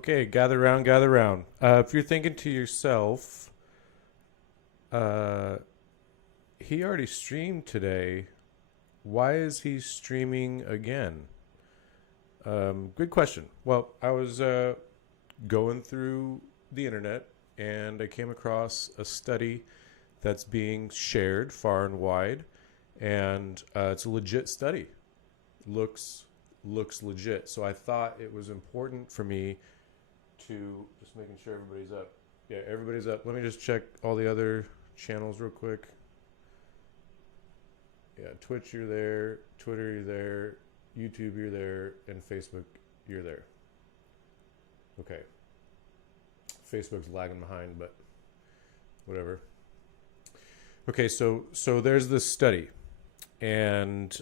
Okay, gather round, gather round. If you're thinking to yourself, uh, he already streamed today. Why is he streaming again? Good question. Well, I was going through the internet and I came across a study that's being shared far and wide, and it's a legit study. Looks legit. So I thought it was important for me to just making sure everybody's up. Yeah, everybody's up. Let me just check all the other channels real quick. Yeah, Twitch, you're there. Twitter, you're there. YouTube, you're there. And Facebook, you're there. Okay. Facebook's lagging behind, but whatever. Okay, so there's this study, and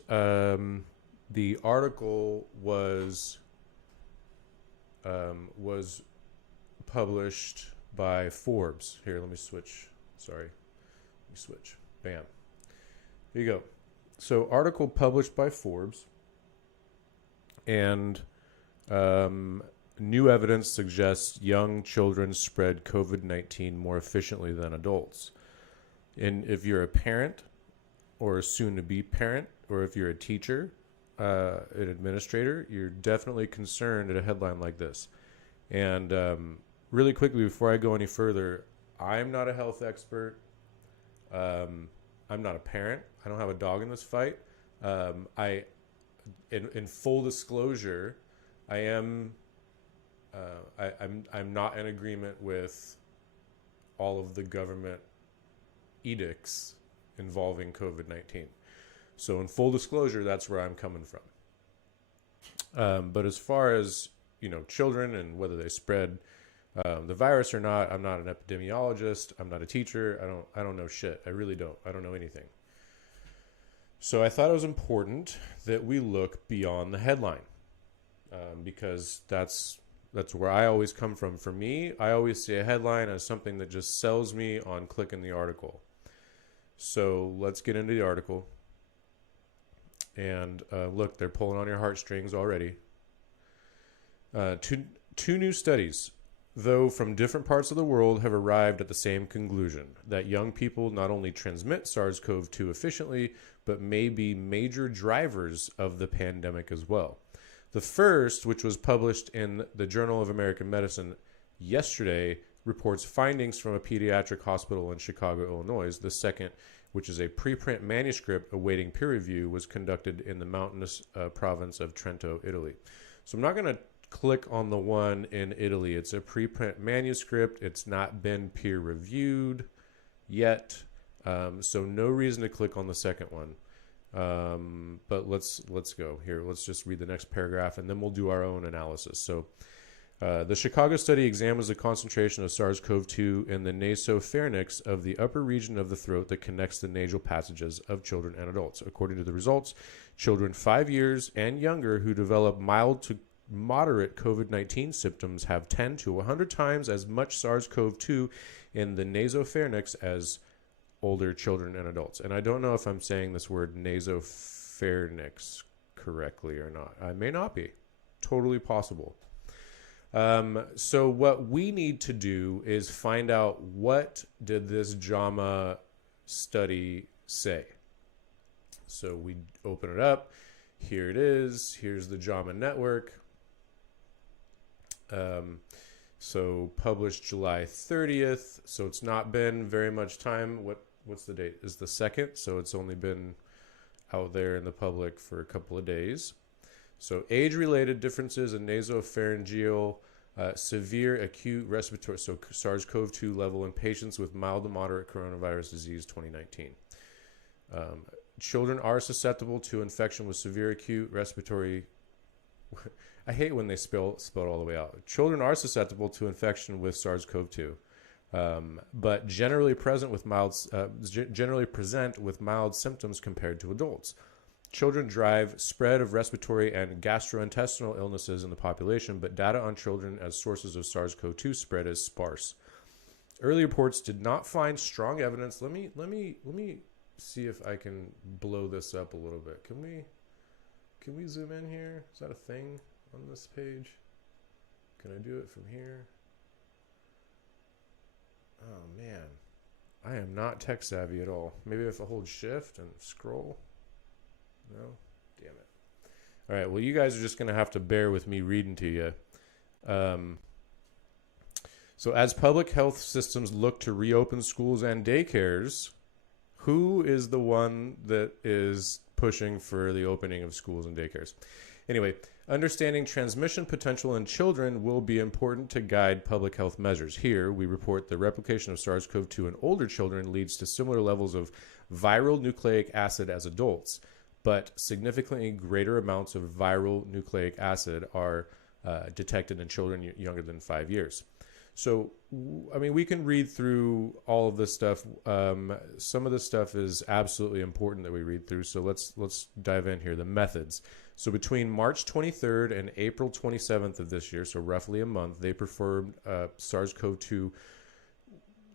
the article was published by Forbes. Here, let me switch. Sorry, let me switch. Bam. Here you go. So, article published by Forbes, and new evidence suggests young children spread COVID-19 more efficiently than adults. And if you're a parent or a soon-to-be parent, or if you're a teacher, an administrator, you're definitely concerned at a headline like this. And really quickly, before I go any further, I'm not a health expert. I'm not a parent. I don't have a dog in this fight. In full disclosure, I am. I'm not in agreement with all of the government edicts involving COVID-19. So in full disclosure, that's where I'm coming from. But as far as children and whether they spread the virus or not, I'm not an epidemiologist. I'm not a teacher. I don't know shit. I really don't. I don't know anything. So I thought it was important that we look beyond the headline, because that's where I always come from. For me, I always see a headline as something that just sells me on clicking the article. So let's get into the article. And look, they're pulling on your heartstrings already. Two new studies, though from different parts of the world, have arrived at the same conclusion, that young people not only transmit SARS-CoV-2 efficiently, but may be major drivers of the pandemic as well. The first, which was published in the Journal of American Medicine yesterday, reports findings from a pediatric hospital in Chicago, Illinois. The second, which is a preprint manuscript awaiting peer review, was conducted in the mountainous province of Trento, Italy. So I'm not going to click on the one in Italy. It's a preprint manuscript. It's not been peer reviewed yet, so no reason to click on the second one. But let's go here. Let's just read the next paragraph, and then we'll do our own analysis. So the Chicago study examines the concentration of SARS-CoV-2 in the nasopharynx of the upper region of the throat that connects the nasal passages of children and adults. According to the results, children 5 years and younger who develop mild to moderate COVID-19 symptoms have 10 to 100 times as much SARS-CoV-2 in the nasopharynx as older children and adults. And I don't know if I'm saying this word nasopharynx correctly or not. I may not be. Totally possible. So what we need to do is find out, what did this JAMA study say? So we open it up. Here it is. Here's the JAMA network. So published July 30th. So it's not been very much time. What's the date? Is the 2nd. So it's only been out there in the public for a couple of days. So age-related differences in nasopharyngeal severe acute respiratory, so SARS-CoV-2 level in patients with mild to moderate coronavirus disease 2019. Children are susceptible to infection with severe acute respiratory. I hate when they spell it all the way out. Children are susceptible to infection with SARS-CoV-2, but generally present with mild symptoms compared to adults. Children drive spread of respiratory and gastrointestinal illnesses in the population, but data on children as sources of SARS-CoV-2 spread is sparse. Early reports did not find strong evidence. Let me see if I can blow this up a little bit. Can we zoom in here? Is that a thing on this page? Can I do it from here? Oh man, I am not tech savvy at all. Maybe if I hold shift and scroll. No, damn it. All right, well, you guys are just going to have to bear with me reading to you. So as public health systems look to reopen schools and daycares, who is the one that is pushing for the opening of schools and daycares? Anyway, understanding transmission potential in children will be important to guide public health measures. Here, we report the replication of SARS-CoV-2 in older children leads to similar levels of viral nucleic acid as adults, but significantly greater amounts of viral nucleic acid are detected in children younger than 5 years. So, I mean, we can read through all of this stuff. Some of this stuff is absolutely important that we read through. So let's dive in here. The methods. So between March 23rd and April 27th of this year, so roughly a month, they performed SARS-CoV-2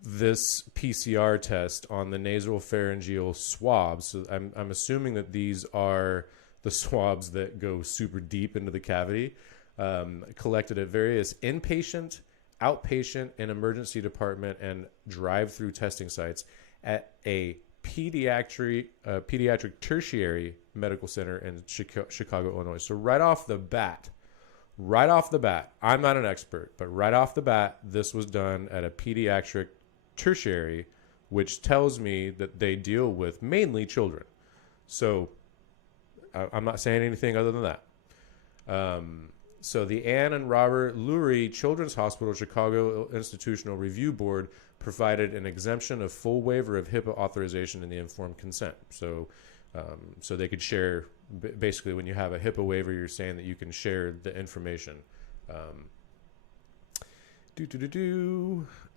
this PCR test on the nasopharyngeal swabs. So I'm assuming that these are the swabs that go super deep into the cavity, collected at various inpatient, outpatient, and emergency department and drive-through testing sites at a pediatric tertiary medical center in Chicago, Illinois. So right off the bat, I'm not an expert, but right off the bat, this was done at a pediatric tertiary, which tells me that they deal with mainly children. So I'm not saying anything other than that. So the Ann and Robert Lurie Children's Hospital Chicago Institutional Review Board provided an exemption of full waiver of HIPAA authorization in the informed consent. So so they could share, basically when you have a HIPAA waiver, you're saying that you can share the information.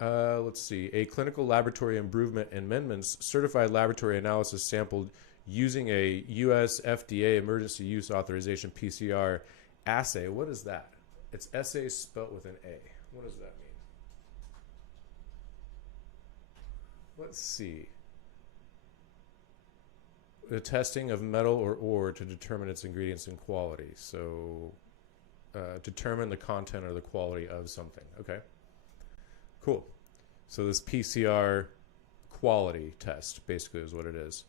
Let's see. A clinical laboratory improvement amendments certified laboratory analysis sampled using a U.S. FDA emergency use authorization PCR assay. What is that? It's assay spelt with an A. What does that mean? Let's see. The testing of metal or ore to determine its ingredients and quality. So determine the content or the quality of something. Okay. Cool. So this PCR quality test basically is what it is.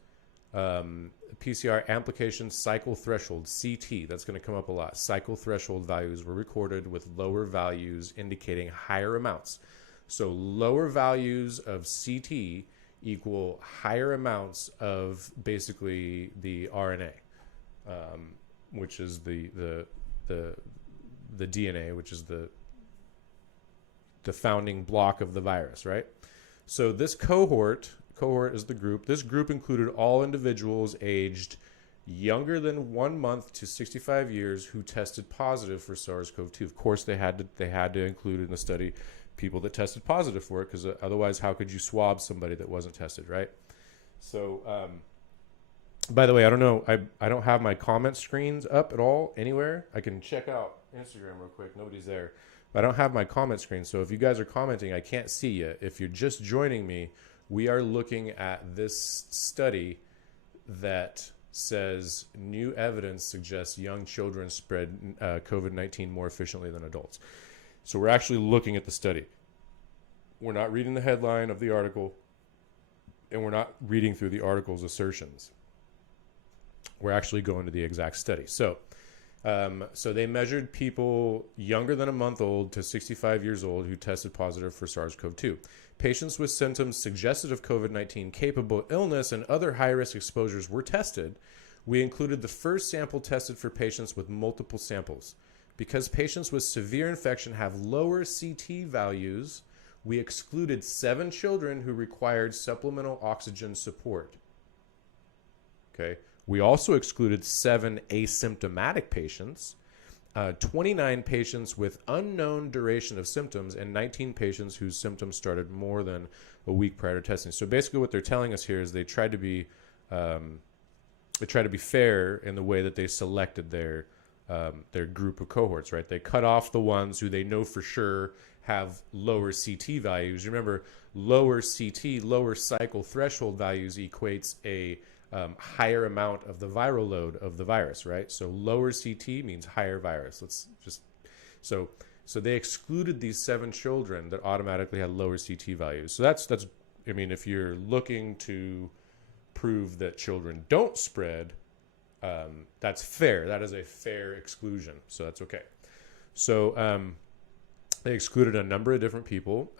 PCR amplification cycle threshold, CT, that's going to come up a lot. Cycle threshold values were recorded with lower values indicating higher amounts. So lower values of CT equal higher amounts of basically the RNA, which is the DNA, which is the founding block of the virus, right? So this cohort is the group. This group included all individuals aged younger than 1 month to 65 years who tested positive for SARS-CoV-2. Of course, they had to include in the study people that tested positive for it, because otherwise, how could you swab somebody that wasn't tested, right? So, by the way, I don't know. I don't have my comment screens up at all anywhere. I can check out Instagram real quick. Nobody's there. But I don't have my comment screen. So if you guys are commenting, I can't see you. If you're just joining me, we are looking at this study that says new evidence suggests young children spread COVID-19 more efficiently than adults. So we're actually looking at the study. We're not reading the headline of the article, and we're not reading through the article's assertions. We're actually going to the exact study. So they measured people younger than a month old to 65 years old who tested positive for SARS-CoV-2. Patients with symptoms suggestive of COVID-19 capable illness and other high-risk exposures were tested. We included the first sample tested for patients with multiple samples. Because patients with severe infection have lower CT values, we excluded 7 children who required supplemental oxygen support. Okay. We also excluded 7 asymptomatic patients, 29 patients with unknown duration of symptoms, and 19 patients whose symptoms started more than a week prior to testing. So basically what they're telling us here is they tried to be fair in the way that they selected their group of cohorts, right? They cut off the ones who they know for sure have lower CT values. Remember, lower CT, lower cycle threshold values equates a higher amount of the viral load of the virus, right? So lower CT means higher virus. So they excluded these 7 children that automatically had lower CT values. So that's I mean, if you're looking to prove that children don't spread, that's fair. That is a fair exclusion. So that's okay. So they excluded a number of different people.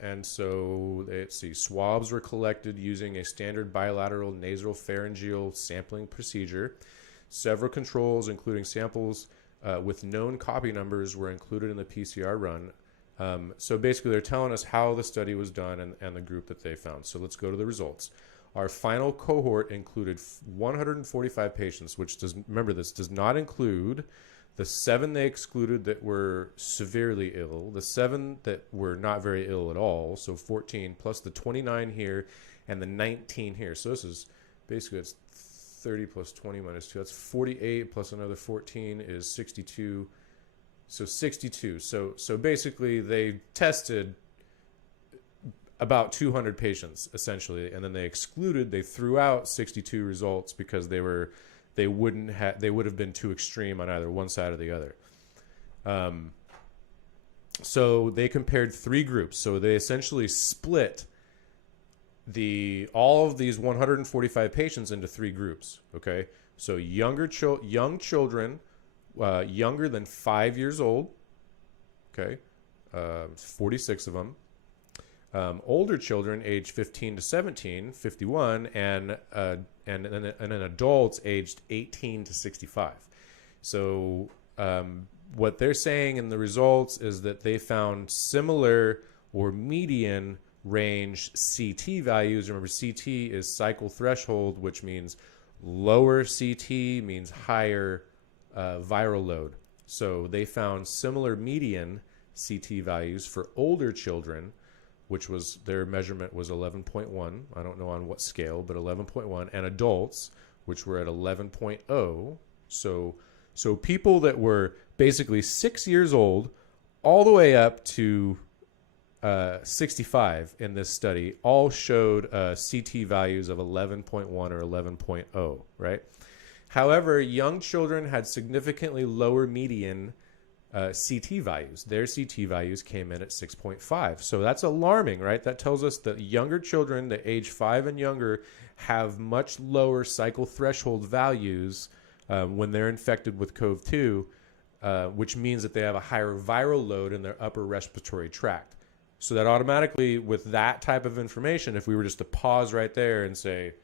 And so let's see, swabs were collected using a standard bilateral nasal pharyngeal sampling procedure. Several controls, including samples with known copy numbers, were included in the PCR run. So basically, they're telling us how the study was done and the group that they found. So let's go to the results. Our final cohort included 145 patients, which remember, this does not include the 7 they excluded that were severely ill, the 7 that were not very ill at all, so 14, plus the 29 here and the 19 here. So this is basically, it's 30 plus 20 minus 2. That's 48 plus another 14 is 62. So 62. So basically they tested about 200 patients essentially, and then they threw out 62 results because they would have been too extreme on either one side or the other. So they compared 3 groups. So they essentially split all of these 145 patients into 3 groups. Okay, so young children, younger than 5 years old. Okay, 46 of them. Older children aged 15 to 17, 51, and then adults aged 18 to 65. So what they're saying in the results is that they found similar or median range CT values. Remember, CT is cycle threshold, which means lower CT means higher viral load. So they found similar median CT values for older children, which was their measurement was 11.1. I don't know on what scale, but 11.1, and adults, which were at 11.0. So people that were basically 6 years old all the way up to 65 in this study all showed CT values of 11.1 or 11.0, right? However, young children had significantly lower median CT values. Their CT values came in at 6.5. So that's alarming, right? That tells us that younger children, the age 5 and younger, have much lower cycle threshold values when they're infected with CoV-2, which means that they have a higher viral load in their upper respiratory tract. So that automatically, with that type of information, if we were just to pause right there and say,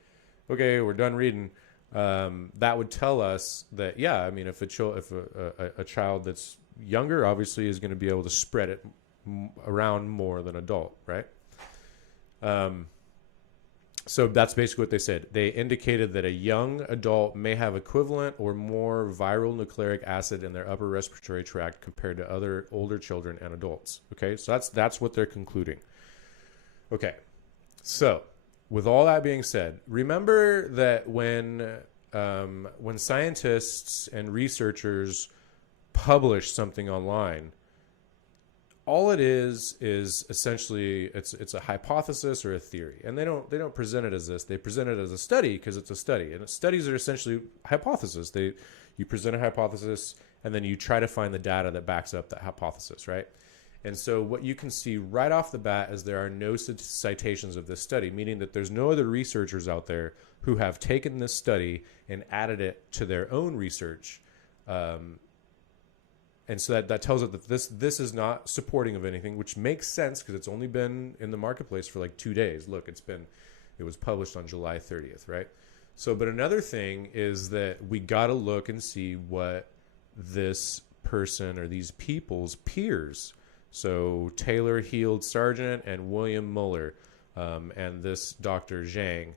okay, we're done reading, that would tell us that, yeah, I mean, if a child that's younger obviously is going to be able to spread it around more than adult, right? So that's basically what they said. They indicated that a young adult may have equivalent or more viral nucleic acid in their upper respiratory tract compared to other older children and adults. Okay, so that's what they're concluding. Okay, so with all that being said, remember that when scientists and researchers publish something online, all it is essentially it's a hypothesis or a theory, and they don't present it as this. They present it as a study because it's a study, and studies are essentially hypotheses. You present a hypothesis and then you try to find the data that backs up that hypothesis, right? And so what you can see right off the bat is there are no citations of this study, meaning that there's no other researchers out there who have taken this study and added it to their own research. And so that tells us that this is not supporting of anything, which makes sense because it's only been in the marketplace for like 2 days. Look, it was published on July 30th, right? So, but another thing is that we got to look and see what this person or these people's peers. So Taylor Heald Sargent and William Muller and this Dr. Zhang,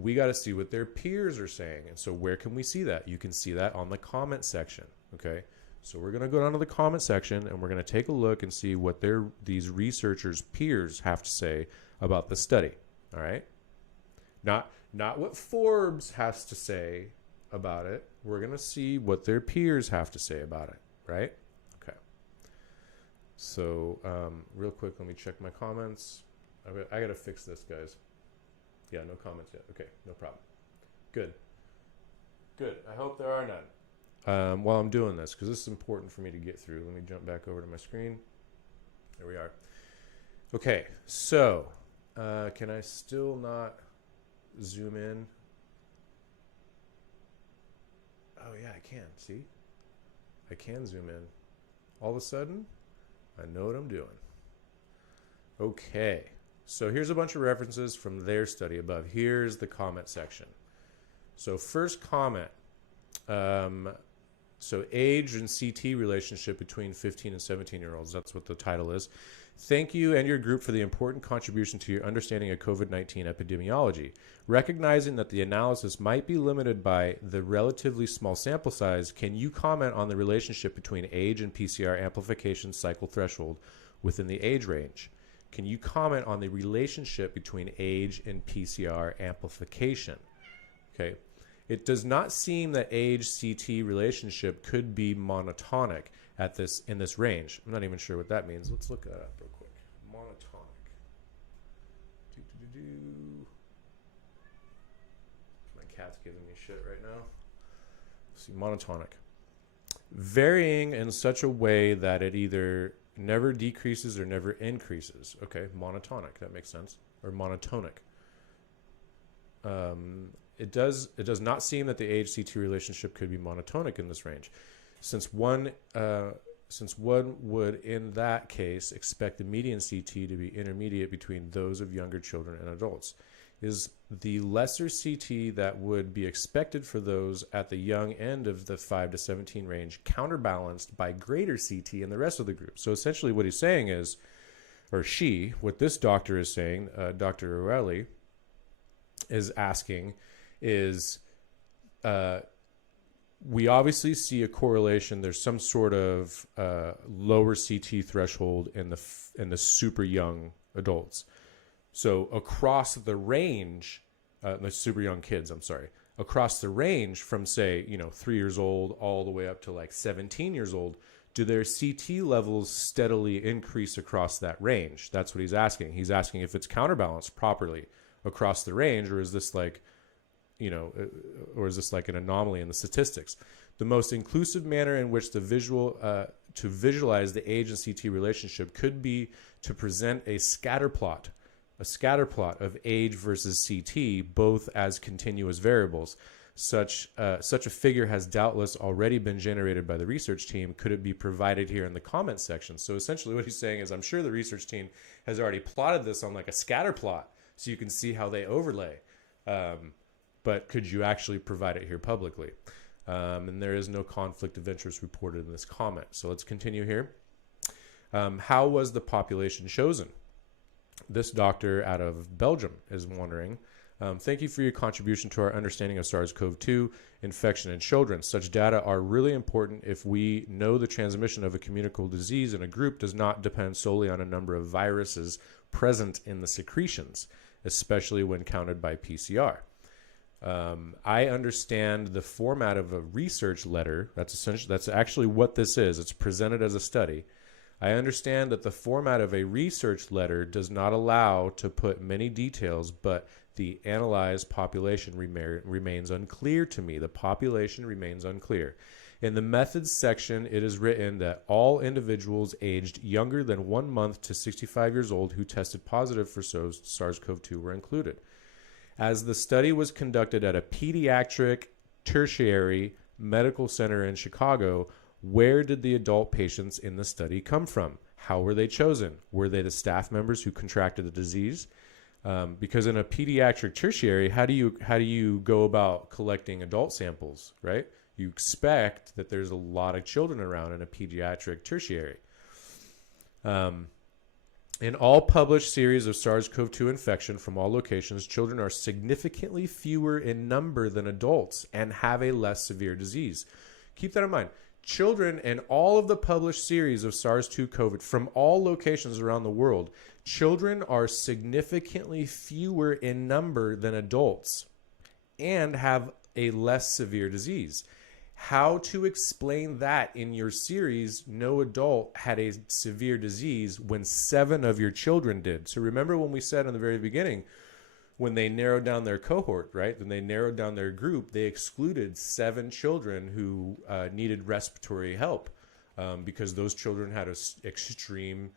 we got to see what their peers are saying. And so where can we see that? You can see that on the comment section, okay? So we're going to go down to the comment section and we're going to take a look and see what these researchers' peers have to say about the study. All right? Not what Forbes has to say about it. We're going to see what their peers have to say about it, right? Okay. So real quick, let me check my comments. I got to fix this, guys. Yeah, no comments yet. Okay, no problem. Good. I hope there are none. while I'm doing this, because this is important for me to get through. Let me jump back over to my screen. There we are. Okay, so can I still not zoom in? Oh yeah, I can. See? I can zoom in. All of a sudden, I know what I'm doing. Okay, so here's a bunch of references from their study above. Here's the comment section. So first comment. So age and CT relationship between 15 and 17-year-olds. That's what the title is. Thank you and your group for the important contribution to your understanding of COVID-19 epidemiology. Recognizing that the analysis might be limited by the relatively small sample size, can you comment on the relationship between age and PCR amplification cycle threshold within the age range? Can you comment on the relationship between age and PCR amplification? Okay. It does not seem that age-CT relationship could be monotonic in this range. I'm not even sure what that means. Let's look that up real quick. Monotonic. My cat's giving me shit right now. Let's see, monotonic. Varying in such a way that it either never decreases or never increases. Okay, monotonic. That makes sense. Or monotonic. It does not seem that the age-CT relationship could be monotonic in this range, since one would in that case expect the median CT to be intermediate between those of younger children and adults. Is the lesser CT that would be expected for those at the young end of the 5 to 17 range counterbalanced by greater CT in the rest of the group? So essentially what he's saying is, or what this doctor is saying, Dr. O'Reilly, is asking is we obviously see a correlation. There's some sort of lower CT threshold in the super young adults. So across the range, the super young kids, I'm sorry, across the range from say 3 years old all the way up to like 17 years old, do their CT levels steadily increase across that range? That's what he's asking. He's asking if it's counterbalanced properly across the range, or is this like or is this like an anomaly in the statistics? The most inclusive manner in which to visualize the age and CT relationship could be to present a scatter plot of age versus CT, both as continuous variables. Such a figure has doubtless already been generated by the research team. Could it be provided here in the comments section? So essentially what he's saying is, I'm sure the research team has already plotted this on like a scatter plot so you can see how they overlay. But could you actually provide it here publicly? And there is no conflict of interest reported in this comment. So let's continue here. How was the population chosen? This doctor out of Belgium is wondering, thank you for your contribution to our understanding of SARS-CoV-2 infection in children. Such data are really important if we know the transmission of a communicable disease in a group does not depend solely on a number of viruses present in the secretions, especially when counted by PCR. I understand the format of a research letter. That's actually what this is. It's presented as a study. I understand that the format of a research letter does not allow to put many details, but the analyzed population remains unclear to me. The population remains unclear. In the methods section, it is written that all individuals aged younger than 1 month to 65 years old who tested positive for SARS-CoV-2 were included. As the study was conducted at a pediatric tertiary medical center in Chicago, where did the adult patients in the study come from? How were they chosen? Were they the staff members who contracted the disease? Because in a pediatric tertiary, how do you go about collecting adult samples, right? You expect that there's a lot of children around in a pediatric tertiary. In all published series of SARS-CoV-2 infection from all locations, children are significantly fewer in number than adults and have a less severe disease. Keep that in mind. Children in all of the published series of SARS-2 COVID from all locations around the world, children are significantly fewer in number than adults and have a less severe disease. How to explain that in your series, no adult had a severe disease when 7 of your children did. So remember when we said in the very beginning, when they narrowed down their cohort, right, then they narrowed down their group, they excluded 7 children who needed respiratory help because those children had an extreme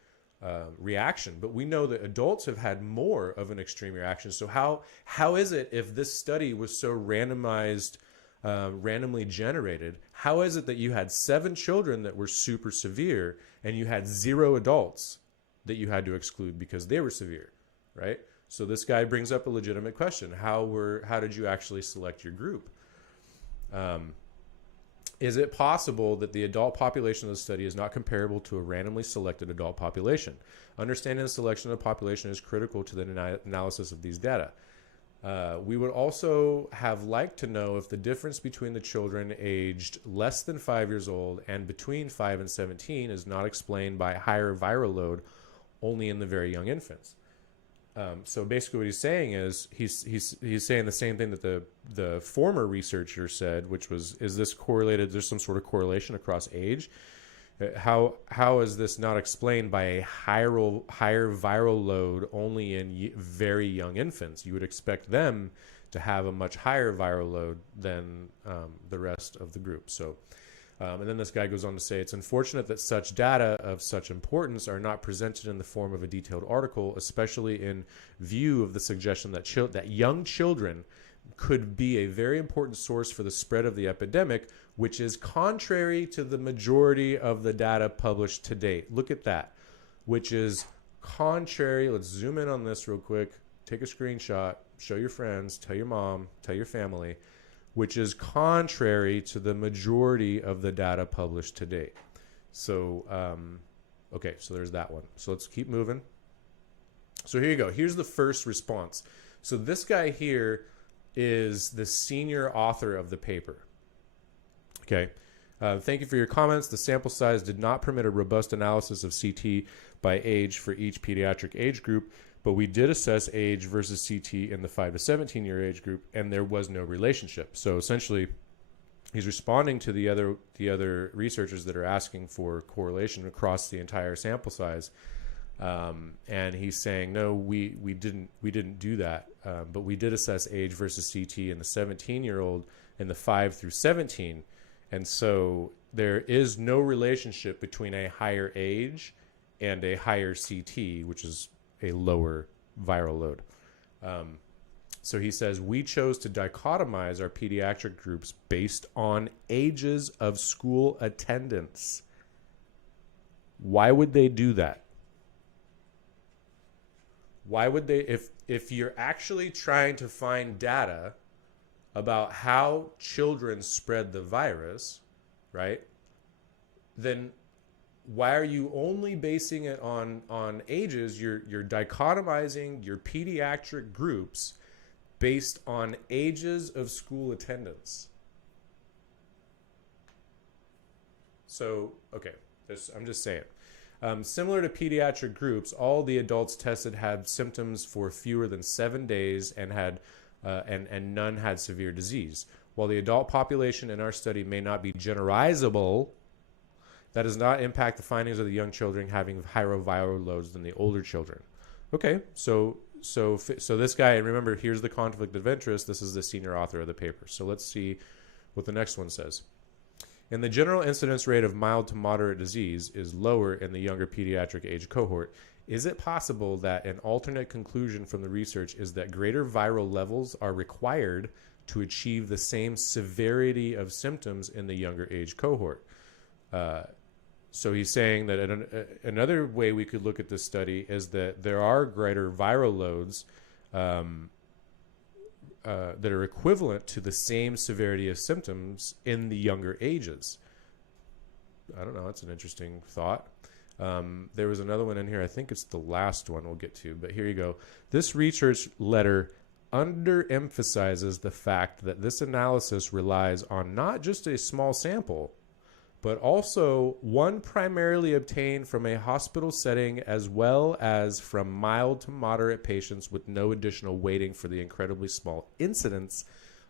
reaction. But we know that adults have had more of an extreme reaction. So how is it, if this study was so randomized, randomly generated, how is it that you had 7 children that were super severe and you had 0 adults that you had to exclude because they were severe, right? So this guy brings up a legitimate question. How did you actually select your group? Is it possible that the adult population of the study is not comparable to a randomly selected adult population? Understanding the selection of the population is critical to the analysis of these data. We would also have liked to know if the difference between the children aged less than 5 years old and between 5 and 17 is not explained by higher viral load only in the very young infants. So basically what he's saying is he's saying the same thing that the former researcher said, which was, is this correlated? There's some sort of correlation across age. How is this not explained by a higher viral load only in very young infants? You would expect them to have a much higher viral load than the rest of the group. So, and then this guy goes on to say, it's unfortunate that such data of such importance are not presented in the form of a detailed article, especially in view of the suggestion that that young children could be a very important source for the spread of the epidemic, which is contrary to the majority of the data published to date. Look at that, which is contrary. Let's zoom in on this real quick. Take a screenshot, show your friends, tell your mom, tell your family, which is contrary to the majority of the data published to date. So, okay, so there's that one. So let's keep moving. So here you go. Here's the first response. So this guy here is the senior author of the paper. Okay. Thank you for your comments. The sample size did not permit a robust analysis of CT by age for each pediatric age group, but we did assess age versus CT in the 5 to 17 year age group, and there was no relationship. So essentially, he's responding to the other researchers that are asking for correlation across the entire sample size, and he's saying, no, we didn't do that, but we did assess age versus CT in the 17-year-old and the 5 through 17. And so there is no relationship between a higher age and a higher CT, which is a lower viral load. So he says, we chose to dichotomize our pediatric groups based on ages of school attendance. Why would they do that? Why would they, if you're actually trying to find data about how children spread the virus, right, then why are you only basing it on ages? You're dichotomizing your pediatric groups based on ages of school attendance. So, okay, I'm just saying. Similar to pediatric groups, all the adults tested had symptoms for fewer than 7 days and had and none had severe disease. While the adult population in our study may not be generalizable, that does not impact the findings of the young children having higher viral loads than the older children. Okay, so this guy, and remember, here's the conflict of interest. This is the senior author of the paper. So let's see what the next one says. And the general incidence rate of mild to moderate disease is lower in the younger pediatric age cohort. Is it possible that an alternate conclusion from the research is that greater viral levels are required to achieve the same severity of symptoms in the younger age cohort? So he's saying that another way we could look at this study is that there are greater viral loads that are equivalent to the same severity of symptoms in the younger ages. I don't know. That's an interesting thought. There was another one in here. I think it's the last one we'll get to, but here you go. This research letter underemphasizes the fact that this analysis relies on not just a small sample, but also one primarily obtained from a hospital setting as well as from mild to moderate patients with no additional weighting for the incredibly small incidence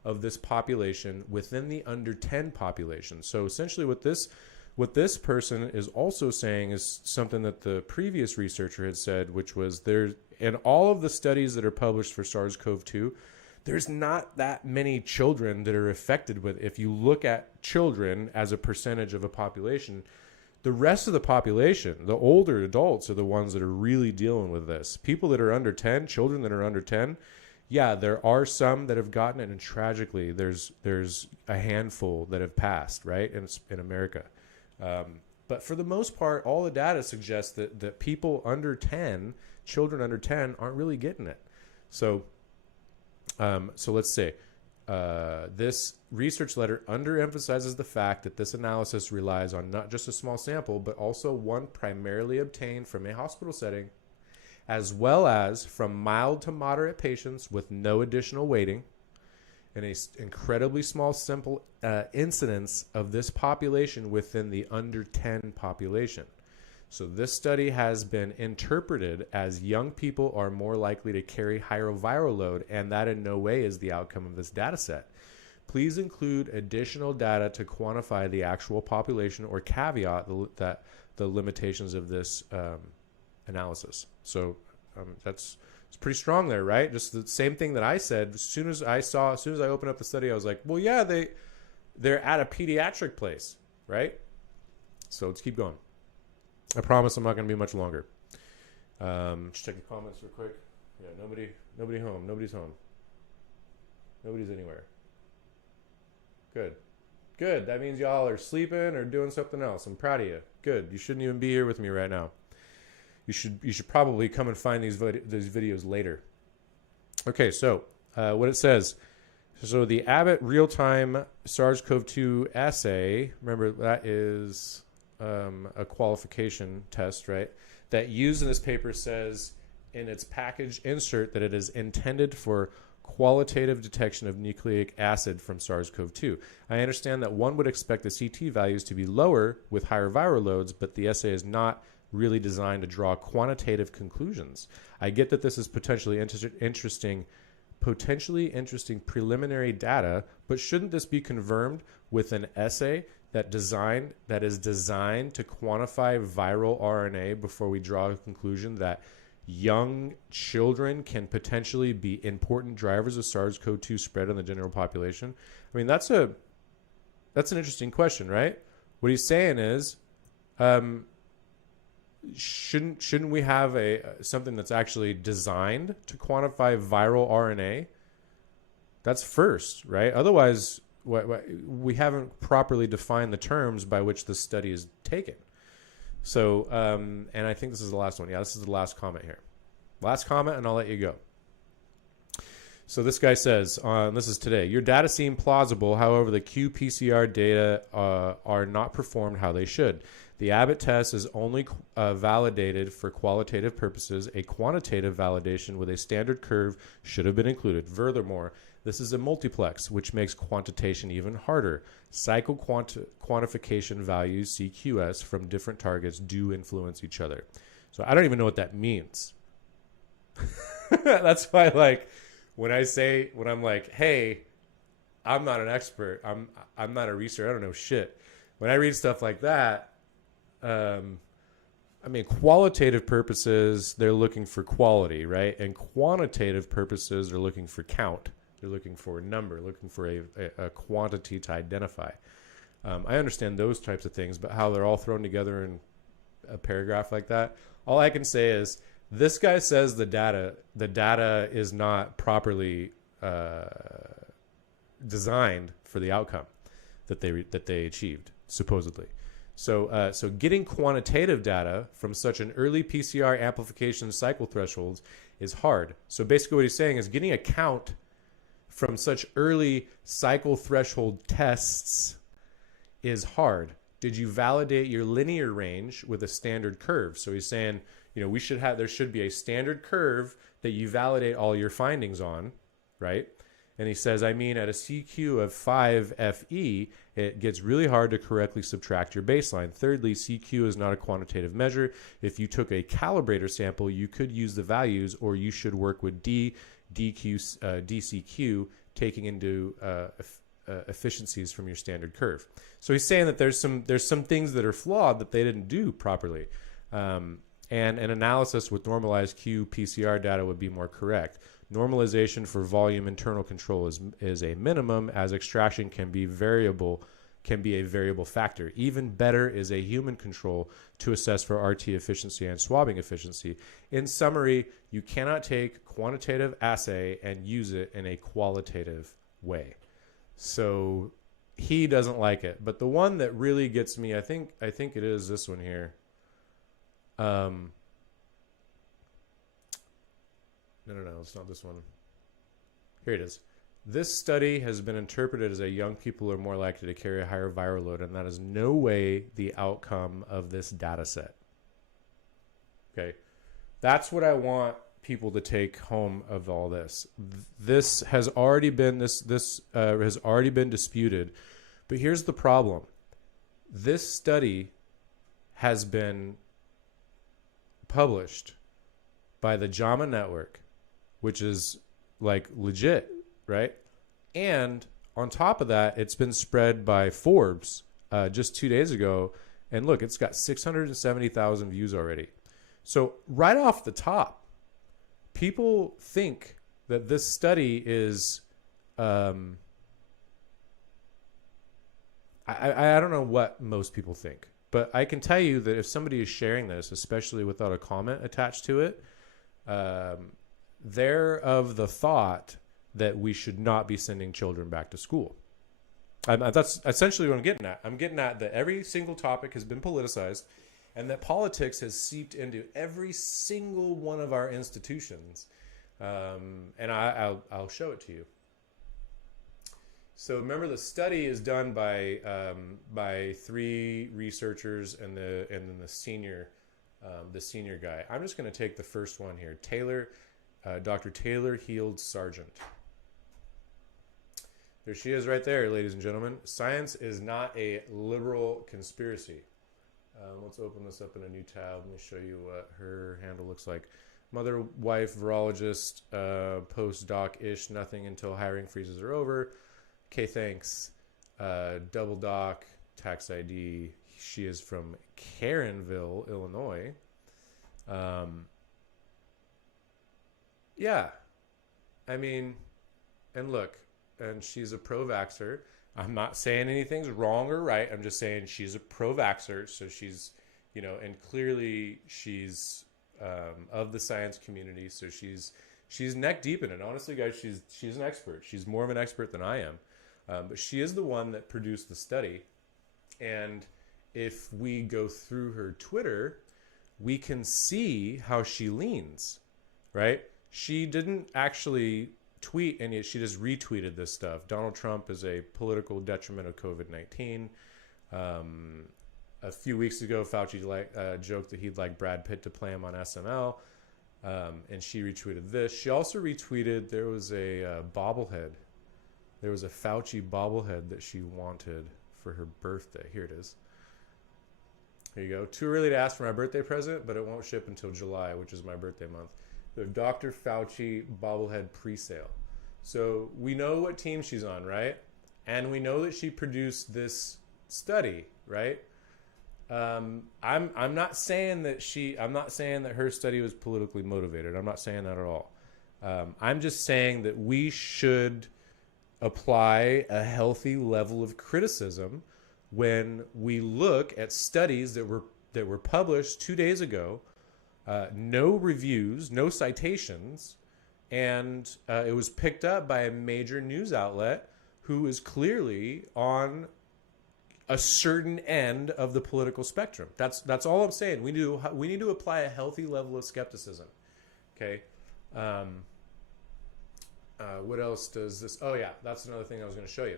of this population within the under 10 population. So essentially what this What this person is also saying is something that the previous researcher had said, which was there in all of the studies that are published for SARS-CoV-2, there's not that many children that are affected with it. If you look at children as a percentage of a population, the rest of the population, the older adults, are the ones that are really dealing with this. People that are under 10, children that are under 10, yeah, there are some that have gotten it, and tragically, there's a handful that have passed, right, in America. But for the most part, all the data suggests that people under 10, children under 10, aren't really getting it. So let's say this research letter underemphasizes the fact that this analysis relies on not just a small sample, but also one primarily obtained from a hospital setting, as well as from mild to moderate patients with no additional weighting, and an incredibly small simple incidence of this population within the under 10 population. So this study has been interpreted as young people are more likely to carry higher viral load, and that in no way is the outcome of this data set. Please include additional data to quantify the actual population or caveat that the limitations of this analysis. So it's pretty strong there, right? Just the same thing that I said. As soon as I opened up the study, I was like, well, yeah, they're at a pediatric place, right? So let's keep going. I promise I'm not going to be much longer. Just check the comments real quick. Yeah, nobody home. Nobody's home. Nobody's anywhere. Good. That means y'all are sleeping or doing something else. I'm proud of you. Good. You shouldn't even be here with me right now. You should probably come and find these videos later. Okay, so what it says. So the Abbott real-time SARS-CoV-2 assay, remember that is a qualification test, right? That used in this paper says in its package insert that it is intended for qualitative detection of nucleic acid from SARS-CoV-2. I understand that one would expect the CT values to be lower with higher viral loads, but the assay is not really designed to draw quantitative conclusions. I get that this is potentially interesting preliminary data, but shouldn't this be confirmed with an assay that is designed to quantify viral RNA before we draw a conclusion that young children can potentially be important drivers of SARS-CoV-2 spread in the general population? I mean, that's an interesting question, right? What he's saying is, shouldn't we have something that's actually designed to quantify viral RNA? That's first, right? Otherwise, we haven't properly defined the terms by which this study is taken. So, and I think this is the last one. Yeah, this is the last comment here. Last comment, and I'll let you go. So this guy says, this is today, your data seem plausible. However, the qPCR data are not performed how they should. The Abbott test is only validated for qualitative purposes. A quantitative validation with a standard curve should have been included. Furthermore, this is a multiplex, which makes quantitation even harder. Cycle quantification values, CQS, from different targets do influence each other. So I don't even know what that means. That's why, like, when I'm like, hey, I'm not an expert. I'm not a researcher. I don't know shit. When I read stuff like that, I mean, qualitative purposes, they're looking for quality, right? And quantitative purposes, they're looking for count. They're looking for a number, looking for a quantity to identify. I understand those types of things, but how they're all thrown together in a paragraph like that, all I can say is this guy says the data is not properly designed for the outcome that they achieved, supposedly. So getting quantitative data from such an early PCR amplification cycle thresholds is hard. So basically what he's saying is getting a count from such early cycle threshold tests is hard. Did you validate your linear range with a standard curve? So he's saying, there should be a standard curve that you validate all your findings on, right? And he says, at a CQ of 5 FE, it gets really hard to correctly subtract your baseline. Thirdly, CQ is not a quantitative measure. If you took a calibrator sample, you could use the values, or you should work with DCQ, taking into efficiencies from your standard curve. So he's saying that there's some things that are flawed that they didn't do properly. And an analysis with normalized qPCR data would be more correct. Normalization for volume internal control is a minimum, as extraction can be a variable factor. Even better is a human control to assess for RT efficiency and swabbing efficiency. In summary, you cannot take quantitative assay and use it in a qualitative way. So he doesn't like it. But the one that really gets me, I think it is this one here. No, it's not this one. Here it is. This study has been interpreted as young people are more likely to carry a higher viral load, and that is no way the outcome of this data set. Okay. That's what I want people to take home of all this. This has already been has already been disputed, but here's the problem. This study has been published by the JAMA Network, which is like legit, right? And on top of that, it's been spread by Forbes just 2 days ago. And look, it's got 670,000 views already. So right off the top, people think that this study is, I don't know what most people think, but I can tell you that if somebody is sharing this, especially without a comment attached to it, they're of the thought that we should not be sending children back to school. That's essentially what I'm getting at. I'm getting at that every single topic has been politicized, and that politics has seeped into every single one of our institutions. And I'll show it to you. So remember, the study is done by 3 researchers and then the senior guy. I'm just going to take the first one here. Dr. Taylor Heald Sargent. There she is right there, ladies and gentlemen. Science is not a liberal conspiracy. Let's open this up in a new tab. Let me show you what her handle looks like. Mother, wife, virologist, postdoc-ish, nothing until hiring freezes are over. Okay, thanks. Double doc, tax ID. She is from Caronville, Illinois. Yeah. I mean, and look, and she's a pro-vaxxer. I'm not saying anything's wrong or right. I'm just saying she's a pro-vaxxer. So she's, and clearly she's of the science community. So she's neck deep in it. Honestly, guys, she's an expert. She's more of an expert than I am. But she is the one that produced the study. And if we go through her Twitter, we can see how she leans, right? She didn't actually tweet any, she just retweeted this stuff. Donald Trump is a political detriment of COVID-19. A few weeks ago, Fauci joked that he'd like Brad Pitt to play him on SNL. And she retweeted this. She also retweeted, there was a bobblehead. There was a Fauci bobblehead that she wanted for her birthday. Here it is. Here you go. Too early to ask for my birthday present, but it won't ship until July, which is my birthday month. The Dr. Fauci bobblehead pre-sale. So we know what team she's on, right? And we know that she produced this study, right? I'm not saying that her study was politically motivated. I'm not saying that at all. I'm just saying that we should apply a healthy level of criticism when we look at studies that were published 2 days ago. No reviews, no citations, and it was picked up by a major news outlet who is clearly on a certain end of the political spectrum. That's all I'm saying. We need to apply a healthy level of skepticism. Okay. What else does this? Oh yeah, that's another thing I was going to show you.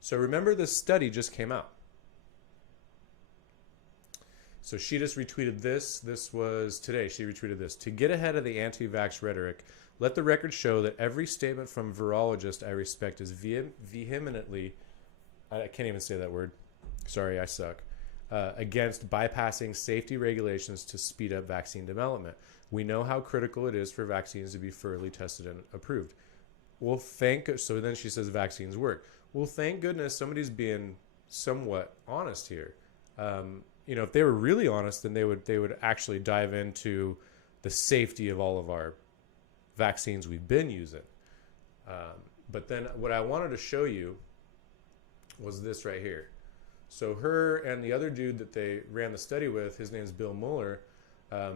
So remember, this study just came out. So she just retweeted this. This was today. She retweeted this. To get ahead of the anti-vax rhetoric, let the record show that every statement from virologist I respect is vehemently, I can't even say that word. Sorry, I suck. Against bypassing safety regulations to speed up vaccine development. We know how critical it is for vaccines to be thoroughly tested and approved. Well, so then she says vaccines work. Well, thank goodness somebody's being somewhat honest here. If they were really honest, then they would actually dive into the safety of all of our vaccines we've been using. But then what I wanted to show you was this right here. So her and the other dude that they ran the study with, his name's Bill Mueller.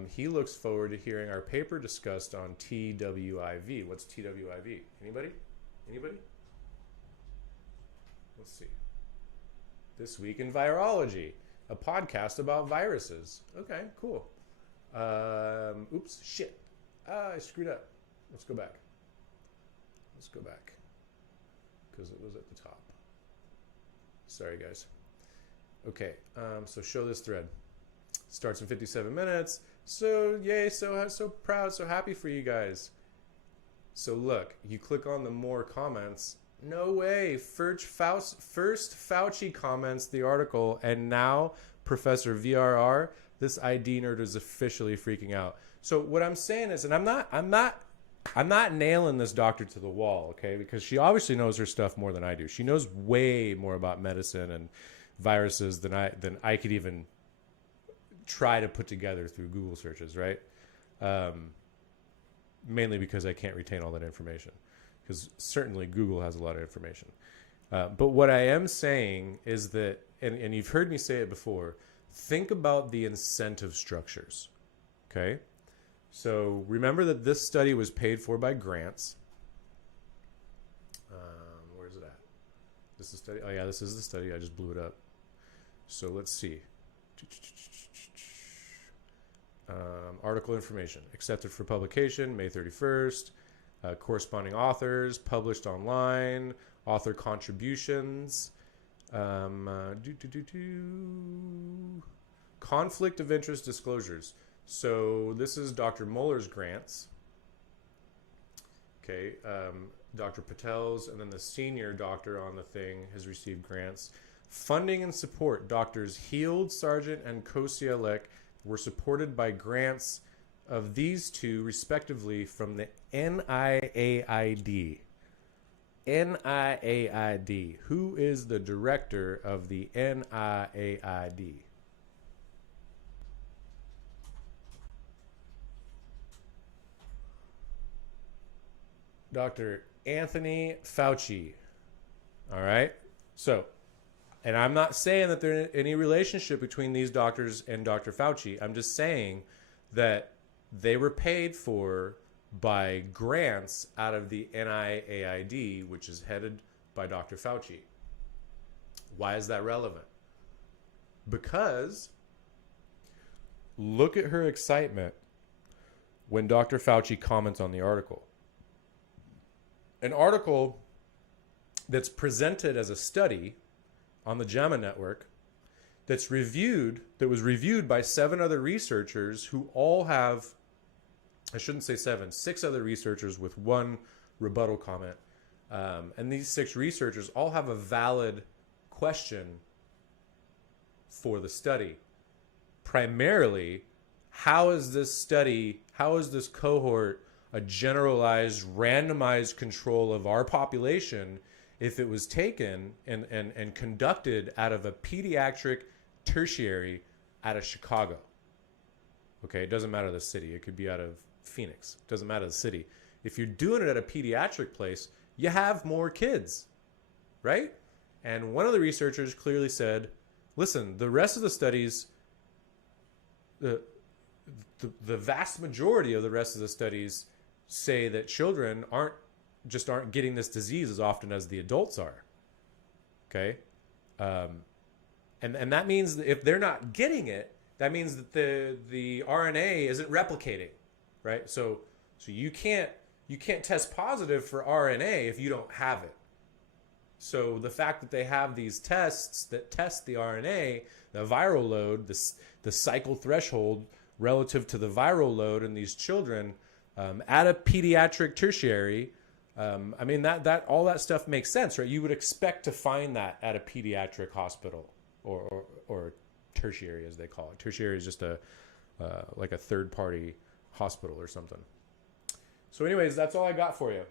He looks forward to hearing our paper discussed on TWIV. What's TWIV? Anybody? Let's see. This Week in Virology, a podcast about viruses. Okay, cool. Oops, shit. I screwed up. Let's go back. Because it was at the top. Sorry, guys. Okay, so show this thread. Starts in 57 minutes. So, yay, so proud, so happy for you guys. So look, you click on the more comments. No way. First Fauci comments the article, and now Professor VRR, this ID nerd is officially freaking out. So what I'm saying is, and I'm not nailing this doctor to the wall, okay? Because she obviously knows her stuff more than I do. She knows way more about medicine and viruses than I could even try to put together through Google searches, right? Mainly because I can't retain all that information. Because certainly Google has a lot of information. But what I am saying is that, and you've heard me say it before, think about the incentive structures, okay? So remember that this study was paid for by grants. Where's it at? This is the study. Oh yeah, this is the study. I just blew it up. So let's see. Article information. Accepted for publication May 31st. Corresponding authors. Published online. Author contributions. Conflict of interest disclosures. So this is Dr. Mueller's grants. Okay, Dr. Patel's, and then the senior doctor on the thing has received grants. Funding and support. Doctors Heald, Sargent, and Kosielek were supported by grants of these two, respectively, from the NIAID. NIAID. Who is the director of the NIAID? Dr. Anthony Fauci. All right. So, and I'm not saying that there's any relationship between these doctors and Dr. Fauci. I'm just saying that they were paid for by grants out of the NIAID, which is headed by Dr. Fauci. Why is that relevant? Because look at her excitement when Dr. Fauci comments on the article. An article that's presented as a study on the JAMA network that was reviewed by 7 other researchers who all have, I shouldn't say 7, 6 other researchers with 1 rebuttal comment. And these 6 researchers all have a valid question for the study. Primarily, how is this cohort a generalized randomized control of our population if it was taken and conducted out of a pediatric tertiary out of Chicago? Okay, it doesn't matter the city. It could be out of Phoenix. It doesn't matter the city. If you're doing it at a pediatric place, you have more kids, right? And one of the researchers clearly said, listen, the rest of the studies, the vast majority of the rest of the studies say that children aren't getting this disease as often as the adults are. Okay? And that means that if they're not getting it, that means that the RNA isn't replicating, right? So you can't test positive for RNA if you don't have it. So the fact that they have these tests that test the RNA, the viral load, the cycle threshold relative to the viral load in these children at a pediatric tertiary, I mean that all that stuff makes sense, right? You would expect to find that at a pediatric hospital or tertiary, as they call it. Tertiary is just like a third party hospital or something. So anyways, that's all I got for you.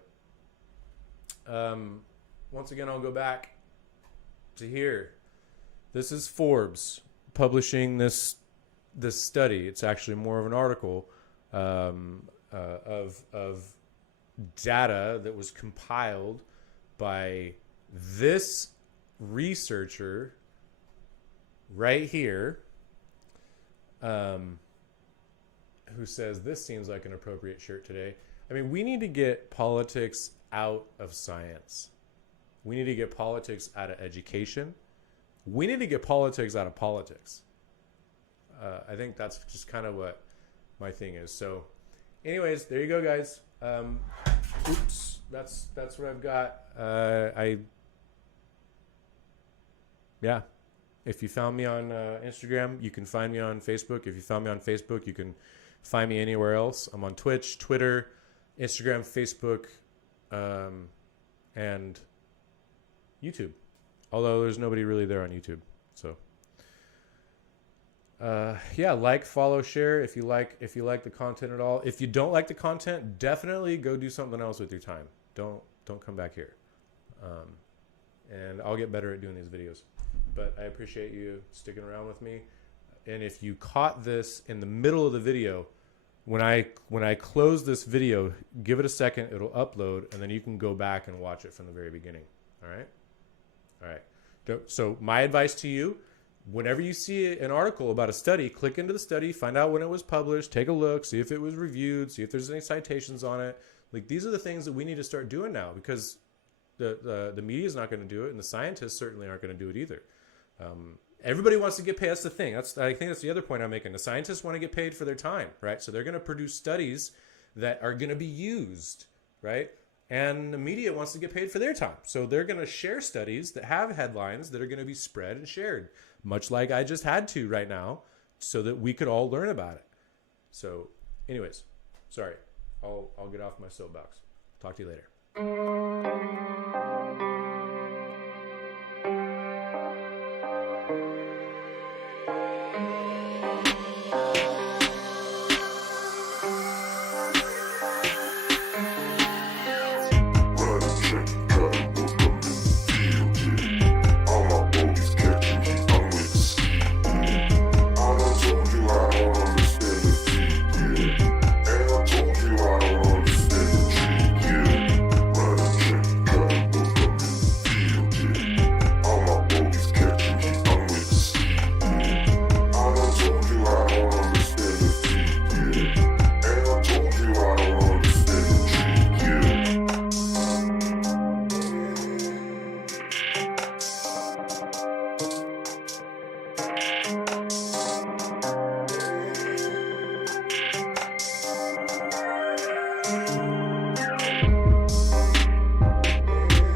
Once again, I'll go back to here. This is Forbes publishing this study. It's actually more of an article of data that was compiled by this researcher right here, who says this seems like an appropriate shirt today. I mean, we need to get politics out of science. We need to get politics out of education. We need to get politics out of politics. I think that's just kind of what my thing is. So anyways, there you go, guys. Oops, that's what I've got. Yeah. If you found me on Instagram, you can find me on Facebook. If you found me on Facebook, you can find me anywhere else. I'm on Twitch, Twitter, Instagram, Facebook, and YouTube. Although there's nobody really there on YouTube. So yeah, like, follow, share if you like the content at all. If you don't like the content, definitely go do something else with your time. Don't come back here. And I'll get better at doing these videos. But I appreciate you sticking around with me. And if you caught this in the middle of the video, when I close this video, give it a second, it'll upload, and then you can go back and watch it from the very beginning. All right? All right. So my advice to you, whenever you see an article about a study, click into the study, find out when it was published, take a look, see if it was reviewed, see if there's any citations on it. Like, these are the things that we need to start doing now, because the media is not going to do it, and the scientists certainly aren't going to do it either. Everybody wants to get paid. That's the thing. I think that's the other point I'm making. The scientists want to get paid for their time, right? So they're going to produce studies that are going to be used, right? And the media wants to get paid for their time. So they're going to share studies that have headlines that are going to be spread and shared, much like I just had to right now, so that we could all learn about it. So anyways, sorry. I'll get off my soapbox. Talk to you later.